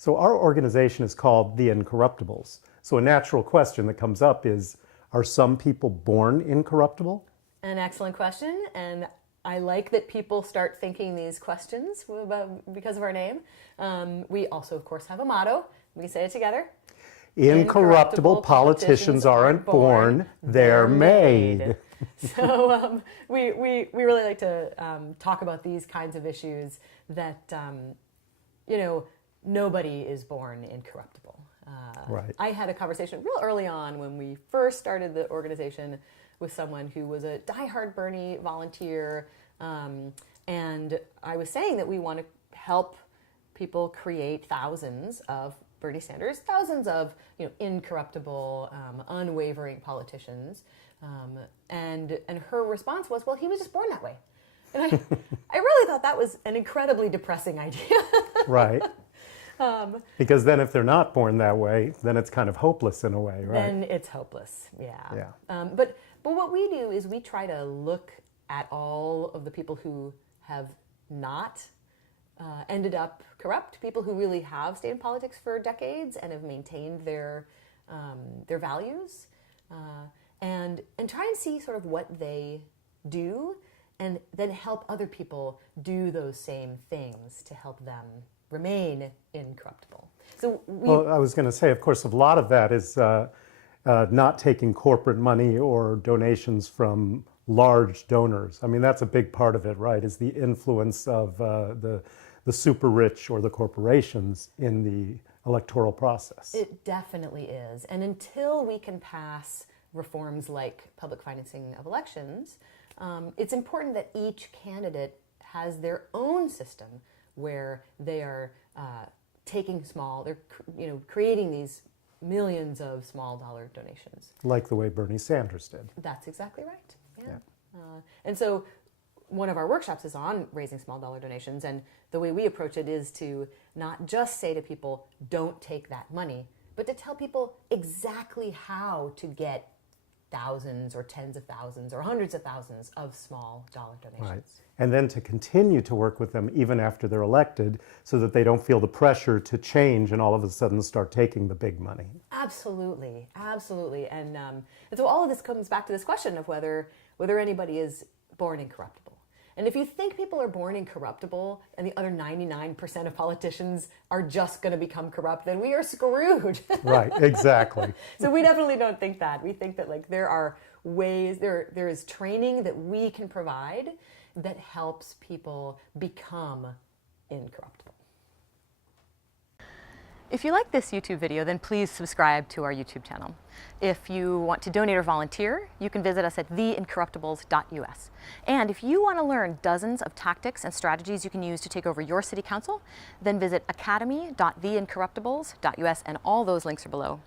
So our organization is called the Incorruptibles. So a natural question that comes up is, are some people born incorruptible? An excellent question, and I like that people start thinking these questions because of our name. We also, of course, have a motto. We can say it together. Incorruptible politicians aren't born, they're made. So we really like to talk about these kinds of issues that, nobody is born incorruptible. Right. I had a conversation real early on when we first started the organization with someone who was a diehard Bernie volunteer, and I was saying that we want to help people create thousands of Bernie Sanders, thousands of incorruptible, unwavering politicians, and her response was, well, he was just born that way. And I really thought that was an incredibly depressing idea. Right. Because then if they're not born that way, then it's kind of hopeless in a way, right? Then it's hopeless, yeah. Yeah. But what we do is we try to look at all of the people who have not ended up corrupt, people who really have stayed in politics for decades and have maintained their values, and try and see sort of what they do, and then help other people do those same things to help them remain incorruptible. So well, I was going to say, of course, a lot of that is not taking corporate money or donations from large donors. I mean, that's a big part of it, right? Is the influence of the super rich or the corporations in the electoral process. It definitely is. And until we can pass reforms like public financing of elections, it's important that each candidate has their own system where they are taking they're creating these millions of small dollar donations. Like the way Bernie Sanders did. That's exactly right. Yeah. And so one of our workshops is on raising small dollar donations, and the way we approach it is to not just say to people, don't take that money, but to tell people exactly how to get thousands or tens of thousands or hundreds of thousands of small dollar donations. Right. And then to continue to work with them even after they're elected so that they don't feel the pressure to change and all of a sudden start taking the big money. Absolutely, absolutely. And so all of this comes back to this question of whether anybody is born incorruptible. And if you think people are born incorruptible and the other 99% of politicians are just going to become corrupt, then we are screwed. Right, exactly. So we definitely don't think that. We think that there are ways, there is training that we can provide that helps people become incorruptible. If you like this YouTube video, then please subscribe to our YouTube channel. If you want to donate or volunteer, you can visit us at theincorruptibles.us. And if you want to learn dozens of tactics and strategies you can use to take over your city council, then visit academy.theincorruptibles.us, and all those links are below.